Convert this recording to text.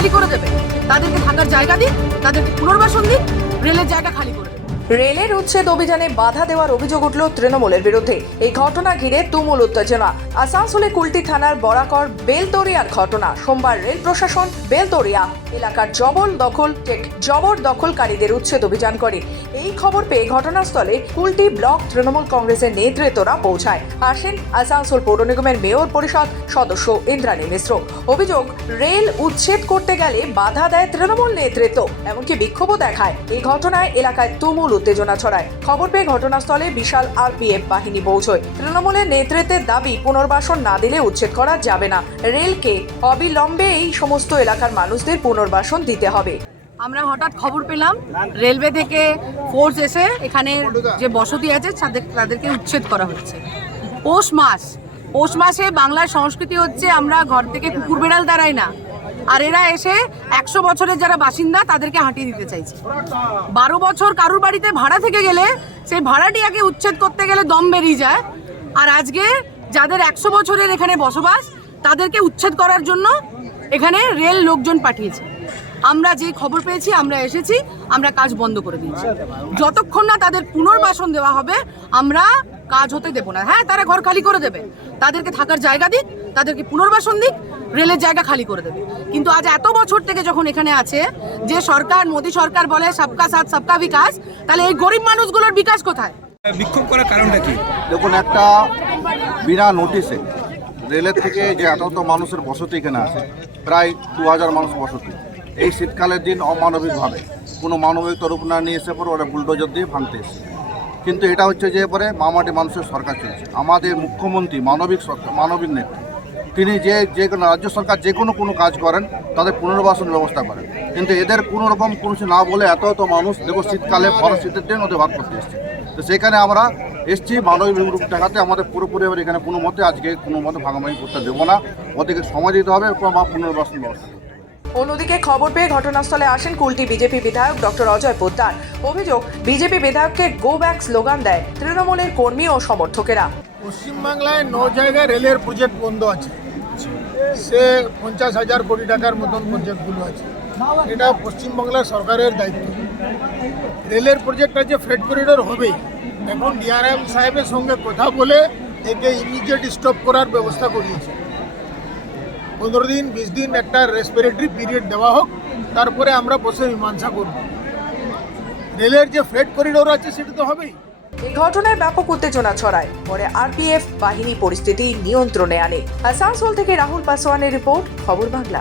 খালি করে দেবে, তাদেরকে থাকার জায়গা দিক, তাদেরকে পুনর্বাসন দিক, রেলের জায়গা খালি করে দেবে। রেলের উচ্ছেদ অভিযানে বাধা দেওয়ার অভিযোগ উঠল তৃণমূলের বিরুদ্ধে। এই ঘটনা ঘিরে তুমুল উত্তেজনা। আসানসোলে কুলটি থানার বরাকর বেলতরিয়ার ঘটনা। সোমবার রেল প্রশাসন বেলতরিয়া এলাকার জবরদখলকারীদের উচ্ছেদ অভিযান করে। এই খবর পেয়ে ঘটনাস্থলে কুলটি ব্লক তৃণমূল কংগ্রেসের নেতৃত্বরা পৌঁছায়। আসেন আসানসোল পৌর নিগমের মেয়র পরিষদ সদস্য ইন্দ্রাণী মিশ্র। অভিযোগ, রেল উচ্ছেদ করতে গেলে বাধা দেয় তৃণমূল নেতৃত্ব, এমনকি বিক্ষোভও দেখায়। এই ঘটনায় এলাকায় তুমুল উত্তেজনা ছড়ায়। খবর পেয়ে ঘটনাস্থলে বিশাল আরপিএফ বাহিনী পৌঁছয়। তৃণমূলের নেতৃত্বের দাবি, পুনর্বাসন না দিলে উচ্ছেদ করা যাবে না। রেলকে অবিলম্বে এই সমস্ত এলাকার মানুষদের পুনর্বাসন দিতে হবে। আমরা হঠাৎ খবর পেলাম রেলওয়ে থেকে ফোর্স এসে এখানে যে বসতি আছে তাদেরকে উচ্ছেদ করা হচ্ছে। পৌষ মাসে বাংলার সংস্কৃতি হচ্ছে আমরা ঘর থেকে কুকুর বেড়াল দাঁড়াই না, আর এরা এসে 100 বছরের যারা বাসিন্দা তাদেরকে হাঁটিয়ে দিতে চাইছে। 12 বছর কারুর বাড়িতে ভাড়া থেকে গেলে সেই ভাড়াটিয়াকে উচ্ছেদ করতে গেলে দম বেরিয়ে যায়, আর আজকে যাদের 100 বছরের এখানে বসবাস তাদেরকে উচ্ছেদ করার জন্য এখানে রেল লোকজন পাঠিয়েছে। আমরা যে খবর পেয়েছি আমরা এসেছি, আমরা কাজ বন্ধ করে দিয়েছি। যতক্ষণ না তাদের পুনর্বাসন দেওয়া হবে আমরা কাজ হতে দেব না। হ্যাঁ, তারা ঘর খালি করে দেবে, তাদেরকে থাকার জায়গা দিক, তাদেরকে পুনর্বাসন দিক, রেলের জায়গা খালি করে দেবে। কিন্তু আজ এত বছর থেকে যখন এখানে আছে যে সরকার, মোদী সরকার বলে সবকা সাথ সবকা বিকাশ, তাহলে এই গরিব মানুষগুলোর বিকাশ কোথায়? বিক্ষোভ করার কারণটা কি? দেখুন, একটা বিনা নোটিশে রেলের থেকে যে এত মানুষের বসতি এখানে আছে, প্রায় 2000 মানুষ বসতি, এই শীতকালের দিন অমানবিকভাবে কোনো মানবিক তরফ না নিয়ে এসে পরে ওরা বুলডোজার দিয়ে ভাঙতে এসেছে। কিন্তু এটা হচ্ছে যে পরে মামাটি মানুষের সরকার চলছে। আমাদের মুখ্যমন্ত্রী মানবিক সরকার, মানবিক নেতা, তিনি যে কোনো রাজ্য সরকার যে কোনো কাজ করেন তাদের পুনর্বাসন ব্যবস্থা করেন। কিন্তু এদের কোনো রকম কোনো কিছু না বলে এত মানুষ দেখো শীতকালে বড় শীতের দিন ওদের ভাগ করতে এসছে। তো সেখানে আমরা এসছি মানবিক রূপ দেখাতে। আমাদের পুরোপুরি এবার এখানে কোনো মতে আজকে কোনো মতে ভাগাভাগি করতে দেবো না, ওদেরকে সময় দিতে হবে বা পুনর্বাসন ব্যবস্থা। অন্যদিকে খবর পেয়ে ঘটনাস্থলে আসেন কুলটি বিজেপি বিধায়ক ডক্টর অজয় পোদ্দার। অভিযোগ, বিজেপি বিধায়ককে গো ব্যাক স্লোগান দেয় তৃণমূলের কর্মী ও সমর্থকেরা। পশ্চিমবাংলায় 9 জায়গায় রেলের প্রজেক্ট বন্ধ আছে, সে 50,000 কোটি টাকার মতন প্রজেক্টগুলো আছে। এটা পশ্চিমবাংলার সরকারের দায়িত্ব। রেলের প্রজেক্ট আছে, ফ্রেড করিডোর হবেই। এখন ডিআরএম সাহেবের সঙ্গে কথা বলে একে ইমিডিয়েট স্টপ করার ব্যবস্থা করিয়েছে। 15 দিন 20 দিন একটা রেসপিরেটরি পিরিয়ড দেওয়া হোক, তারপরে আমরা বসে মীমাংসা করব। রেলের যে ফ্রেড করিডোর আছে সেটা তো হবেই। এই ঘটনায় ব্যাপক উত্তেজনা ছড়ায়। পরে আরপিএফ বাহিনী পরিস্থিতি নিয়ন্ত্রণে আনে। আসানসোল থেকে রাহুল পাসওয়ানের রিপোর্ট, খবর বাংলা।